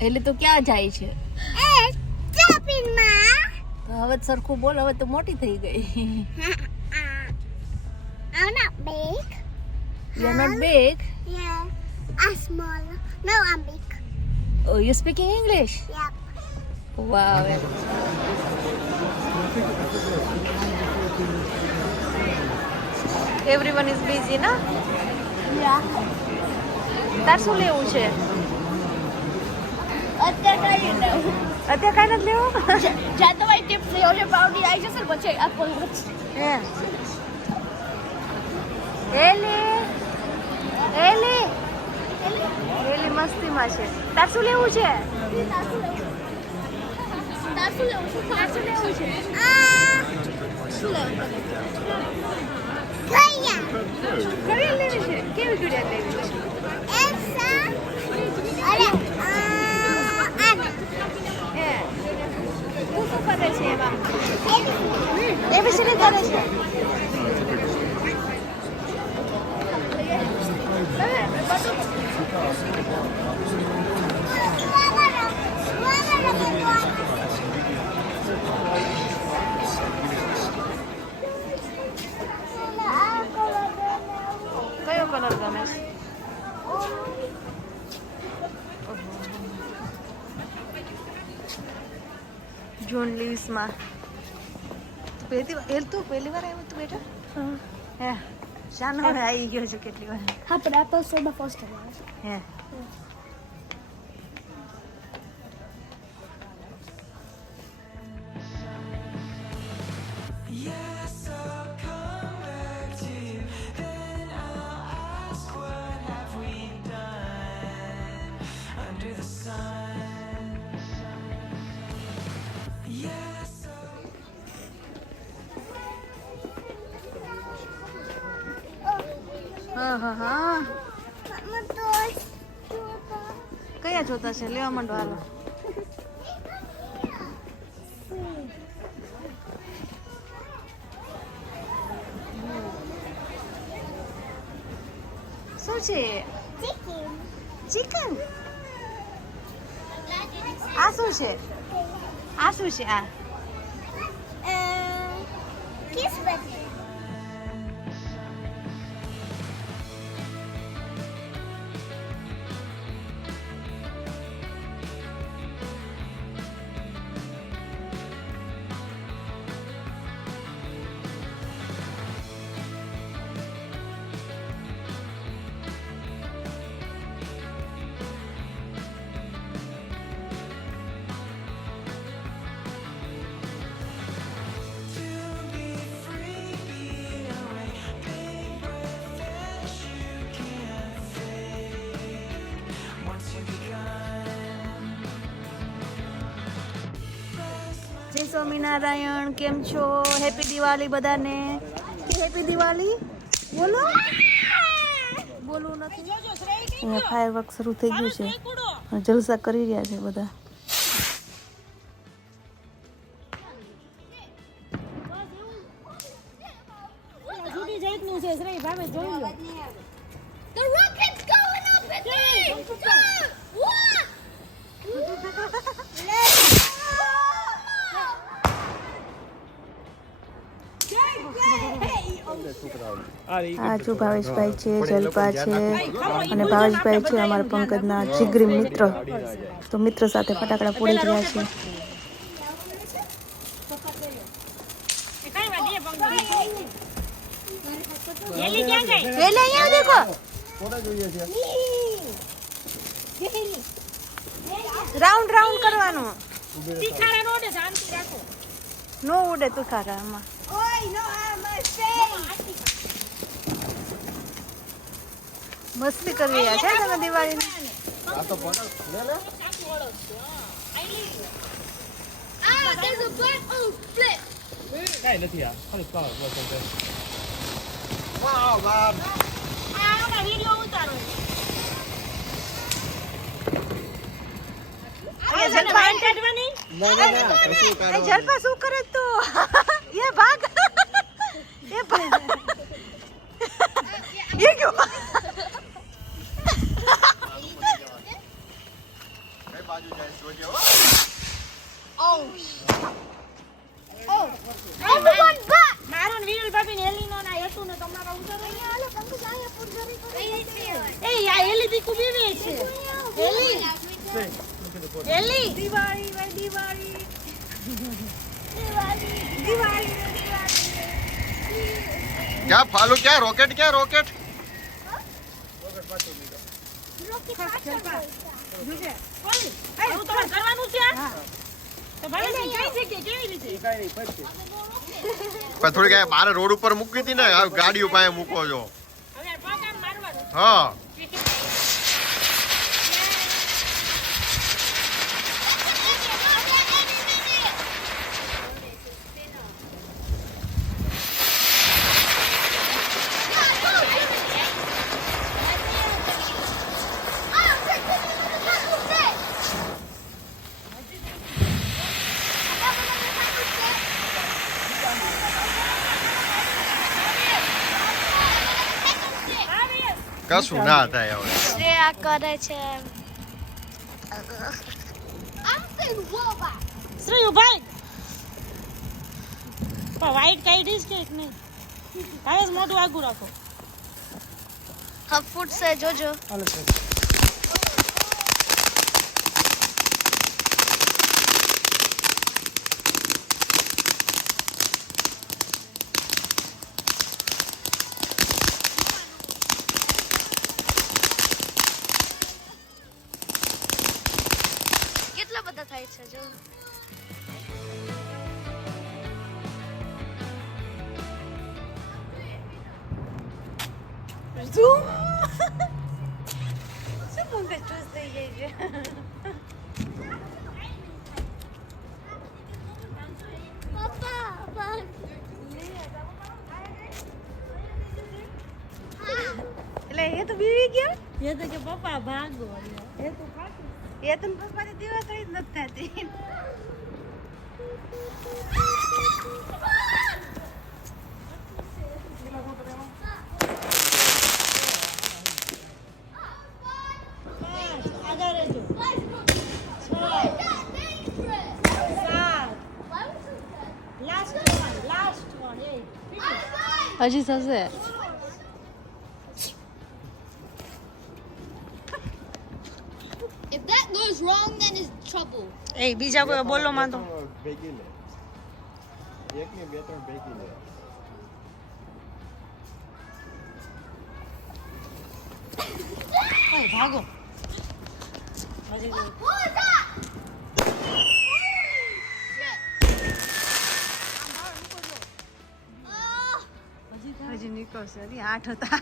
એટલે તો ક્યાં જાય છે? તો હવે સરખું બોલ, હવે તો મોટી થઈ ગઈ. I'm not big. You're not big? Yeah. I'm small. No, I'm big. Oh, you're speaking English? Yep. Wow. Everyone is busy, na? Yeah. તાર શું લેવું છે? અત્યારે કઈ લેવું? અત્યારે કાંઈ નથી લેવું? જ્યાં તમારી ટિપ્સ લઈ ઓલે પાવડી આવી જશે ને પછી એપલ વોચ. હે એલી મસ્તીમાં છે. તાર શું લેવું છે? તાસુ લેવું છે. શું લેવું? કયા? ઘડિયાળ લેવી છે. કેવી ઘડિયાળ લેવી છે? એસા અરે આના હે તું શું કરે છે એમાં? એબીસીડી કરે છે. કયો કલર ગમે છે? જૂન લીવ્સમાં પહેલી વાર આવ્યો તું બેટા? હે શાનો હવે આવી ગયો છે કેટલી વાર? હા પણ એપલ સ્ટોરમાં ફર્સ્ટ ટાઈમ આવે છે. હે હા કયા જોતા છે? લેવા માંડો હાલો. શું છે? ચિકન. આ શું છે? આ શું છે? આ કિસ બર્થડે. જય સ્વામિનારાયણ. કેમ છો? હેપી દિવાળી બધાને. હેપી દિવાળી બોલો. બોલવું નથી. અહીંયા ફાયરવર્ક શરૂ થઈ ગયું છે. જલસા કરી રહ્યા છે બધા. The rocket's going up again! What? આ જો ભાવેશભાઈ છે, જલપા છે અને ભાવેશભાઈ છે અમારા પંકજના જીગરી મિત્ર. તો મિત્ર સાથે ફટાકડા ફોડી રહ્યા છે. રાઉન્ડ રાઉન્ડ કરવાનું. નો ઉડે તુખારા આમાં. મસ્તી કરી રહ્યા છે તમે દિવાળીની. કઈ નથી આ ખાલી કલર બસ એમ. ના ના ના કશું એ કાઢવાનું જલપા શું કરે તું એ ભાગ એ ભાગ એ ગયો કઈ બાજુ જાય જોજે હો Everyone back. મારો ને વિરલ ભાભી ને એલીનો ના હેતુ ને તમારા ઉતરો હાલો કંકુ જાય પૂરજરી કરી એ આ એલી દીકુ બીવી છે એલી Say, look at the board. એલી દિવાળી ભાઈ દિવાળી દિવાળી क्या फालू क्या रॉकेट क्या रॉकेट રોકી પાછળ જોજે ઓય આવું તમારે કરવાનું છે હા તો ભાઈ કઈ છે કે કેવી રીતે કાંઈ નહીં, ફરશે. પણ થોડી કઈ બાર રોડ ઉપર મૂકી હતી ને આ ગાડીઓ પાસે મૂકો છો હવે પાકા મારવાનું હા કશું ના થાય હવે શ્રેયા કરે છે I'm saying robot. શ્રેયુ ભાઈ પણ વાઈટ કાઢીશ કે નહીં કાઢીશ મોઢું આગું રાખો હવે ફૂટશે જોજો હાલો, સર. કેટલા બધા થાય છે જો ઝૂમ શું મુંડે ચૂસ થઈ જાય છે પપ્પા એટલે એ તો બીવી ગયા એ તો કે પપ્પા ભાગો એ તો એ તો પપ્પાની દિવસ જ નથી થતી આગળ રહેજો 6 7 લાસ્ટ વન હજી થશે If that goes wrong then it's trouble. એ બીજા કોઈ બોલો માં તો ભેગી લે એક ને બે ત્રણ ભેગી લે ઓય ભાગો Who is that? હજી નીકળશે 8 હતા